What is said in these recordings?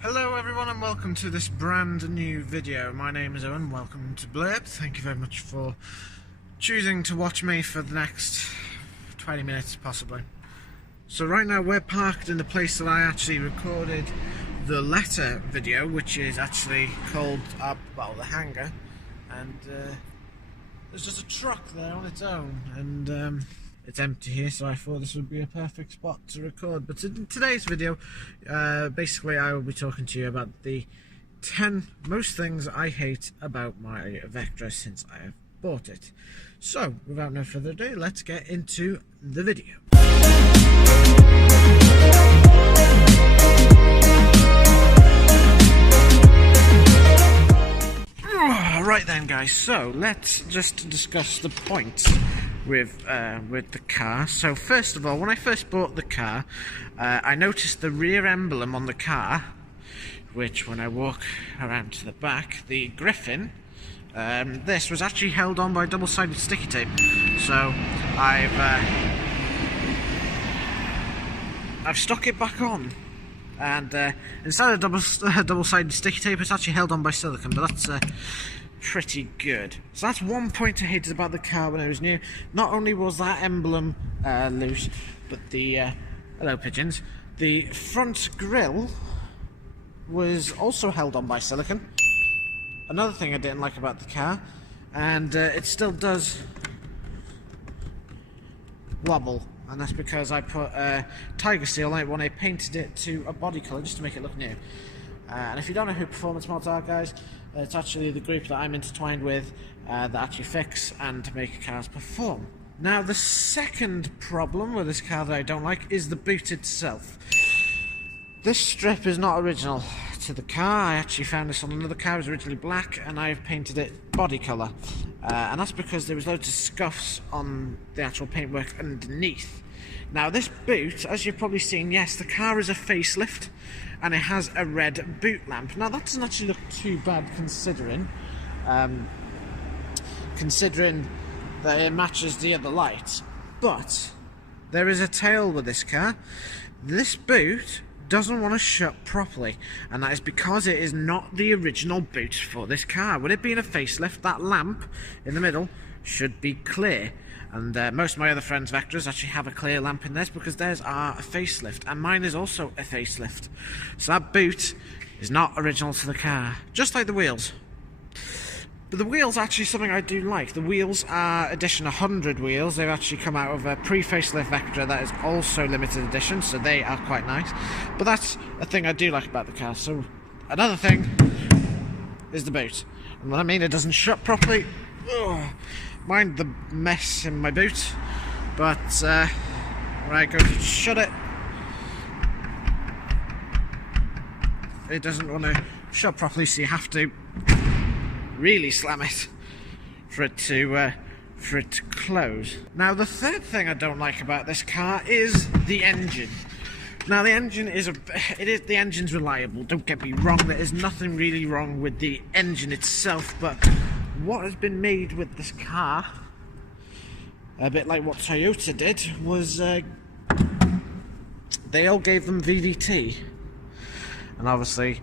Hello everyone and welcome to this brand new video. My name is Owen, welcome to Blurb. Thank you very much for choosing to watch me for the next 20 minutes possibly. So right now we're parked in the place that I actually recorded the letter video, which is actually called, the hangar, and there's just a truck there on its own, and it's empty here, so I thought this would be a perfect spot to record. But in today's video, basically I will be talking to you about the 10 most things I hate about my Vectra since I have bought it. So, without no further ado, let's get into the video. Right then guys, so let's just discuss the points with the car. So first of all, when I first bought the car, I noticed the rear emblem on the car, which when I walk around to the back, the Griffin, this was actually held on by double-sided sticky tape. So I've stuck it back on, and instead of double-sided sticky tape, it's actually held on by silicone, but that's pretty good. So that's one point I hated about the car when it was new. Not only was that emblem loose, but the hello pigeons, the front grille was also held on by silicone. Another thing I didn't like about the car, and it still does wobble, and that's because I put tiger steel on it when I painted it to a body colour just to make it look new. And if you don't know who Performance Mods are, guys, it's actually the group that I'm intertwined with that actually fix and make cars perform. Now, the second problem with this car that I don't like is the boot itself. This strip is not original to the car. I actually found this on another car. It was originally black, and I've painted it body colour. And that's because there was loads of scuffs on the actual paintwork underneath. Now, this boot, as you've probably seen, yes, the car is a facelift, and it has a red boot lamp. Now, that doesn't actually look too bad considering that it matches the other lights. But there is a tail with this car. This boot doesn't want to shut properly, and that is because it is not the original boot for this car. With it being a facelift, that lamp in the middle should be clear. And most of my other friends' Vectras actually have a clear lamp in theirs because theirs are a facelift, and mine is also a facelift. So that boot is not original to the car, just like the wheels. But the wheels are actually something I do like. The wheels are edition 100 wheels. They've actually come out of a pre-facelift Vectra that is also limited edition, so they are quite nice. But that's a thing I do like about the car. So another thing is the boot. And what I mean, it doesn't shut properly. Ugh. Mind the mess in my boot, but when I go to shut it, it doesn't want to shut properly, so you have to really slam it for it to close. Now, the third thing I don't like about this car is the engine. Now, the engine the engine's reliable. Don't get me wrong. There is nothing really wrong with the engine itself, but what has been made with this car, a bit like what Toyota did, was they all gave them VVT. And obviously,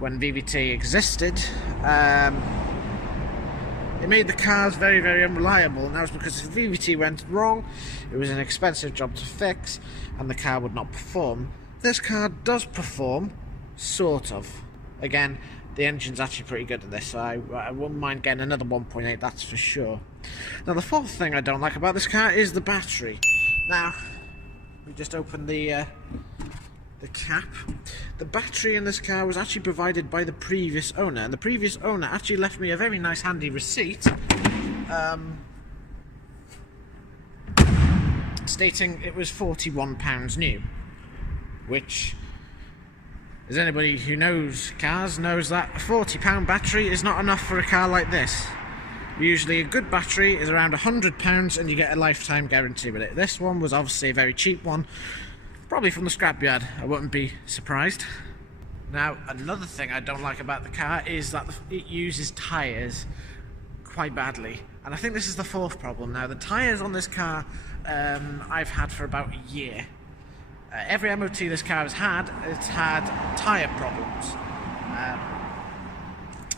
when VVT existed, it made the cars very, very unreliable. And that was because if VVT went wrong, it was an expensive job to fix, and the car would not perform. This car does perform, sort of. Again, the engine's actually pretty good at this, so I wouldn't mind getting another 1.8, that's for sure. Now, the fourth thing I don't like about this car is the battery. Now, we just opened the cap. The battery in this car was actually provided by the previous owner, and the previous owner actually left me a very nice handy receipt stating it was £41 new, which, as anybody who knows cars knows, that a £40 battery is not enough for a car like this. Usually a good battery is around £100 and you get a lifetime guarantee with it. This one was obviously a very cheap one, probably from the scrapyard, I wouldn't be surprised. Now, another thing I don't like about the car is that it uses tyres quite badly. And I think this is the fourth problem. Now, the tyres on this car I've had for about a year. Every MOT this car has had, it's had tyre problems.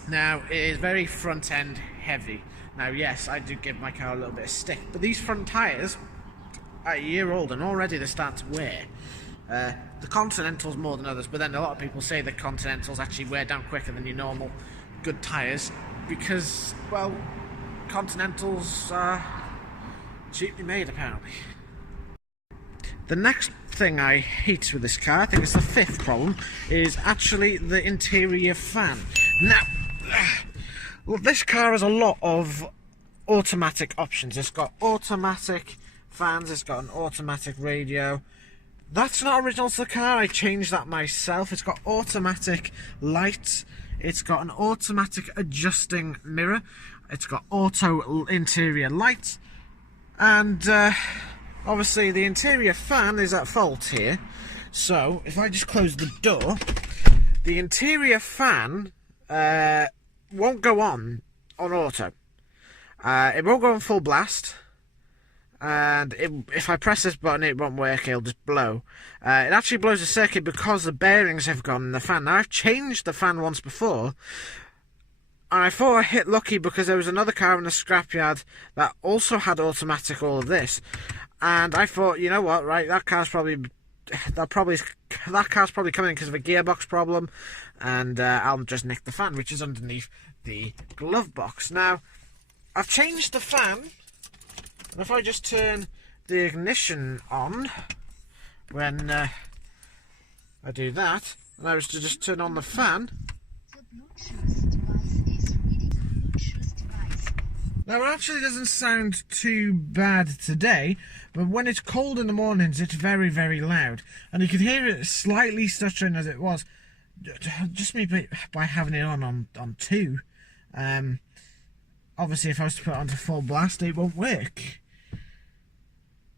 Now, it is very front end heavy. Now, yes, I do give my car a little bit of stick, but these front tyres are a year old and already they start to wear. The Continentals more than others, but then a lot of people say the Continentals actually wear down quicker than your normal good tyres because, well, Continentals are cheaply made apparently. The next thing I hate with this car, I think it's the fifth problem, is actually the interior fan. Now, well, this car has a lot of automatic options. It's got automatic fans, it's got an automatic radio. That's not original to the car, I changed that myself. It's got automatic lights, it's got an automatic adjusting mirror, it's got auto interior lights, and obviously the interior fan is at fault here. So if I just close the door, the interior fan won't go on auto. It won't go on full blast, and if I press this button it won't work, it'll just blow. It actually blows the circuit because the bearings have gone in the fan. Now, I've changed the fan once before, and I thought I hit lucky because there was another car in the scrapyard that also had automatic all of this, and I thought, you know what, right, that car's probably coming in because of a gearbox problem, and I'll just nick the fan, which is underneath the glove box. Now, I've changed the fan, and if I just turn the ignition on when I do that, and I was to just turn on the fan, now it actually doesn't sound too bad today, but when it's cold in the mornings it's very, very loud, and you can hear it slightly stuttering as it was just maybe by having it on 2. Obviously if I was to put it onto full blast it won't work.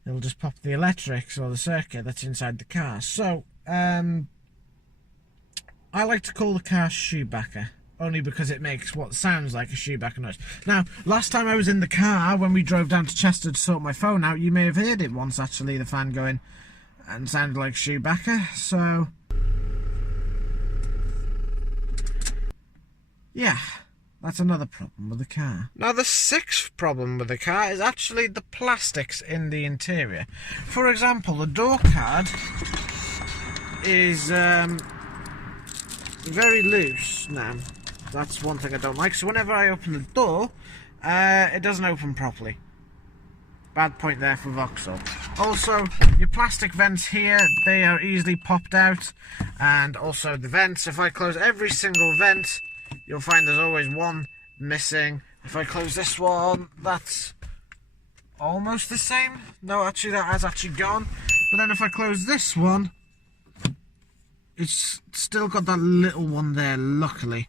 It'll just pop the electrics or the circuit that's inside the car. So I like to call the car shoebacker, only because it makes what sounds like a shoebacker noise. Now, last time I was in the car, when we drove down to Chester to sort my phone out, you may have heard it once actually, the fan going, and sounded like shoebacker, so yeah, that's another problem with the car. Now, the sixth problem with the car is actually the plastics in the interior. For example, the door card is very loose now. That's one thing I don't like. So whenever I open the door, it doesn't open properly. Bad point there for Vauxhall. Also, your plastic vents here, they are easily popped out. And also the vents, if I close every single vent, you'll find there's always one missing. If I close this one, that's almost the same. No, actually that has actually gone. But then if I close this one, it's still got that little one there, luckily.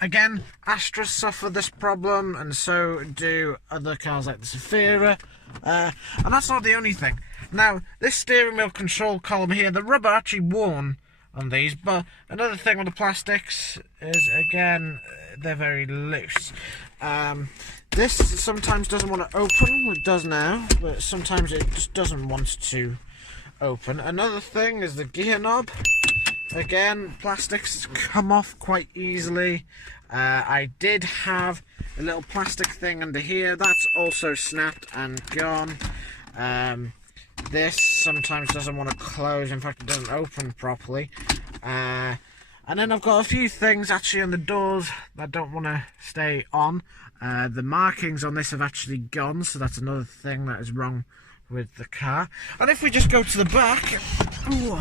Again, Astras suffer this problem, and so do other cars like the Zafira. And that's not the only thing. Now, this steering wheel control column here, the rubber actually worn on these, but another thing with the plastics is, again, they're very loose. This sometimes doesn't want to open, it does now, but sometimes it just doesn't want to open. Another thing is the gear knob. Again, plastics come off quite easily. I did have a little plastic thing under here, that's also snapped and gone. This sometimes doesn't want to close, in fact it doesn't open properly. And then I've got a few things actually on the doors that don't want to stay on. The markings on this have actually gone, so that's another thing that is wrong with the car. And if we just go to the back, ooh,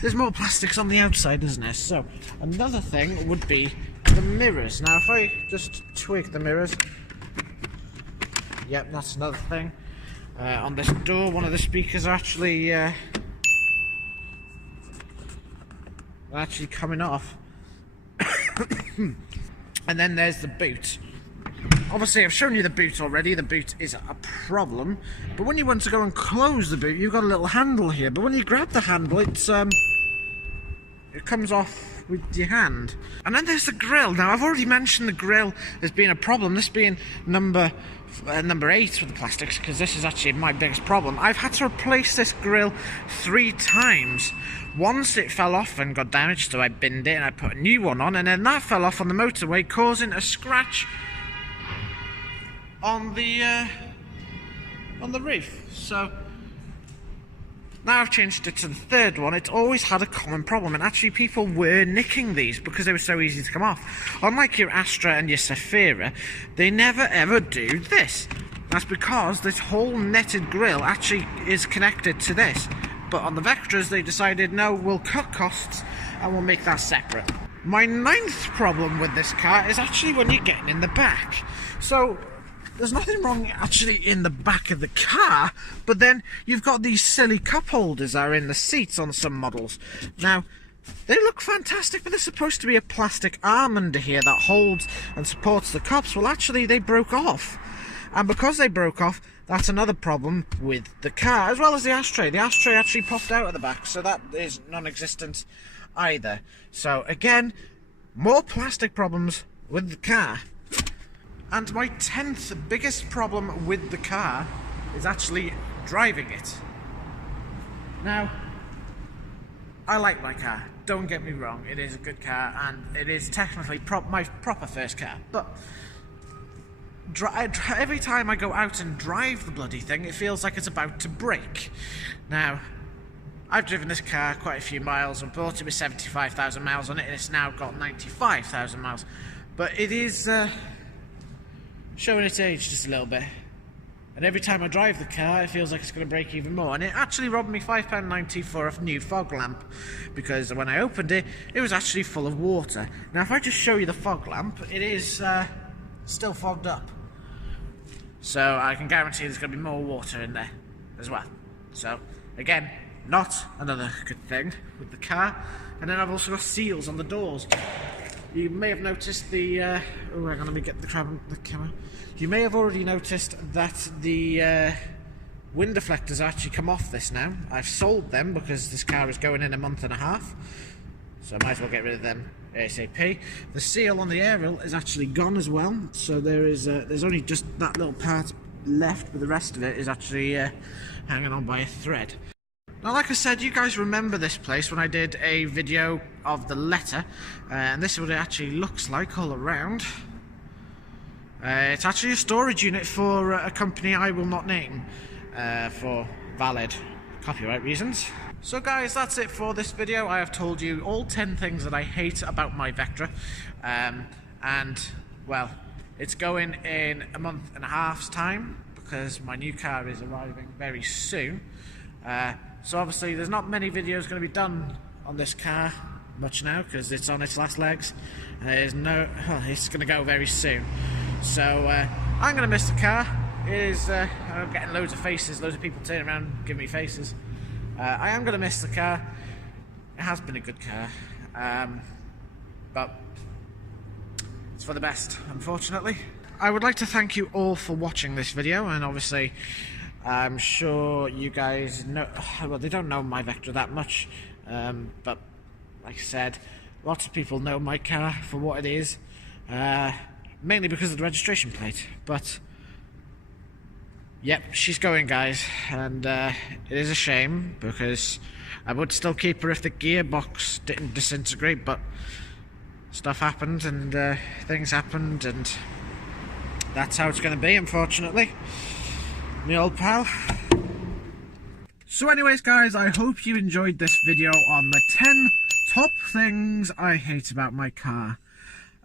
there's more plastics on the outside, isn't there? So another thing would be the mirrors. Now if I just tweak the mirrors, yep, that's another thing. On this door, one of the speakers are actually coming off. And then there's the boot. Obviously I've shown you the boot already. The boot is a problem, but when you want to go and close the boot, you've got a little handle here, but when you grab the handle, it's it comes off with your hand. And then there's the grill. Now, I've already mentioned the grill as being a problem, this being number 8 with the plastics, because this is actually my biggest problem. I've had to replace this grill 3 times. Once it fell off and got damaged, so I binned it and I put a new one on, and then that fell off on the motorway, causing a scratch on the roof. So now I've changed it to the 3rd one. It's always had a common problem, and actually people were nicking these because they were so easy to come off. Unlike your Astra and your Zafira, they never ever do this. That's because this whole netted grille actually is connected to this. But on the Vectras, they decided, no, we'll cut costs and we'll make that separate. My 9th problem with this car is actually when you're getting in the back. So there's nothing wrong actually in the back of the car, but then you've got these silly cup holders that are in the seats on some models. Now, they look fantastic, but there's supposed to be a plastic arm under here that holds and supports the cups. Well, actually, they broke off. And because they broke off, that's another problem with the car, as well as the ashtray. The ashtray actually popped out at the back, so that is non-existent either. So, again, more plastic problems with the car. And my 10th biggest problem with the car is actually driving it. Now, I like my car, don't get me wrong, it is a good car, and it is technically my proper first car, but every time I go out and drive the bloody thing, it feels like it's about to break. Now, I've driven this car quite a few miles and bought it with 75,000 miles on it, and it's now got 95,000 miles, but it is showing its age just a little bit. And every time I drive the car, it feels like it's going to break even more. And it actually robbed me £5.90 for a new fog lamp, because when I opened it, it was actually full of water. Now, if I just show you the fog lamp, it is still fogged up. So I can guarantee there's going to be more water in there as well. So, again, not another good thing with the car. And then I've also got seals on the doors. You may have noticed the, oh, hang on, let me get the camera. You may have already noticed that the wind deflectors actually come off this now. I've sold them because this car is going in a month and a half, so I might as well get rid of them ASAP. The seal on the aerial is actually gone as well, so there's only just that little part left, but the rest of it is actually hanging on by a thread. Now, like I said, you guys remember this place when I did a video of the letter, and this is what it actually looks like all around. It's actually a storage unit for a company I will not name, for valid copyright reasons. So guys, that's it for this video. I have told you all 10 things that I hate about my Vectra, and, well, it's going in a month and a half's time, because my new car is arriving very soon. So obviously there's not many videos going to be done on this car much now, because it's on its last legs. It's going to go very soon. So I'm going to miss the car. I'm getting loads of faces, loads of people turning around giving me faces. I am going to miss the car. It has been a good car, but it's for the best, unfortunately. I would like to thank you all for watching this video, and obviously I'm sure you guys know, well, they don't know my Vectra that much, but like I said, lots of people know my car for what it is, mainly because of the registration plate. But yep, she's going, guys, and it is a shame, because I would still keep her if the gearbox didn't disintegrate, but stuff happened and things happened, and that's how it's going to be, unfortunately. My old pal. So anyways, guys, I hope you enjoyed this video on the 10 top things I hate about my car.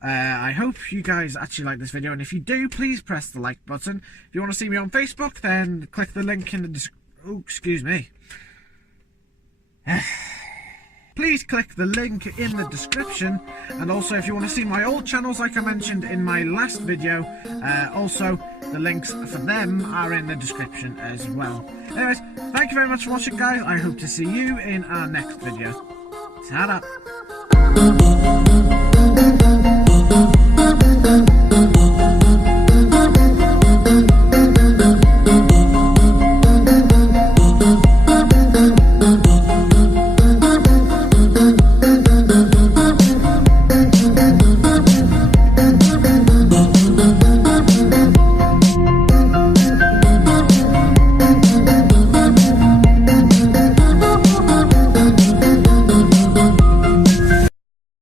I hope you guys actually like this video, and if you do, please press the like button. If you want to see me on Facebook, then click the link in the Please click the link in the description, and also if you want to see my old channels like I mentioned in my last video, also the links for them are in the description as well. Anyways, thank you very much for watching, guys. I hope to see you in our next video. Ta-da!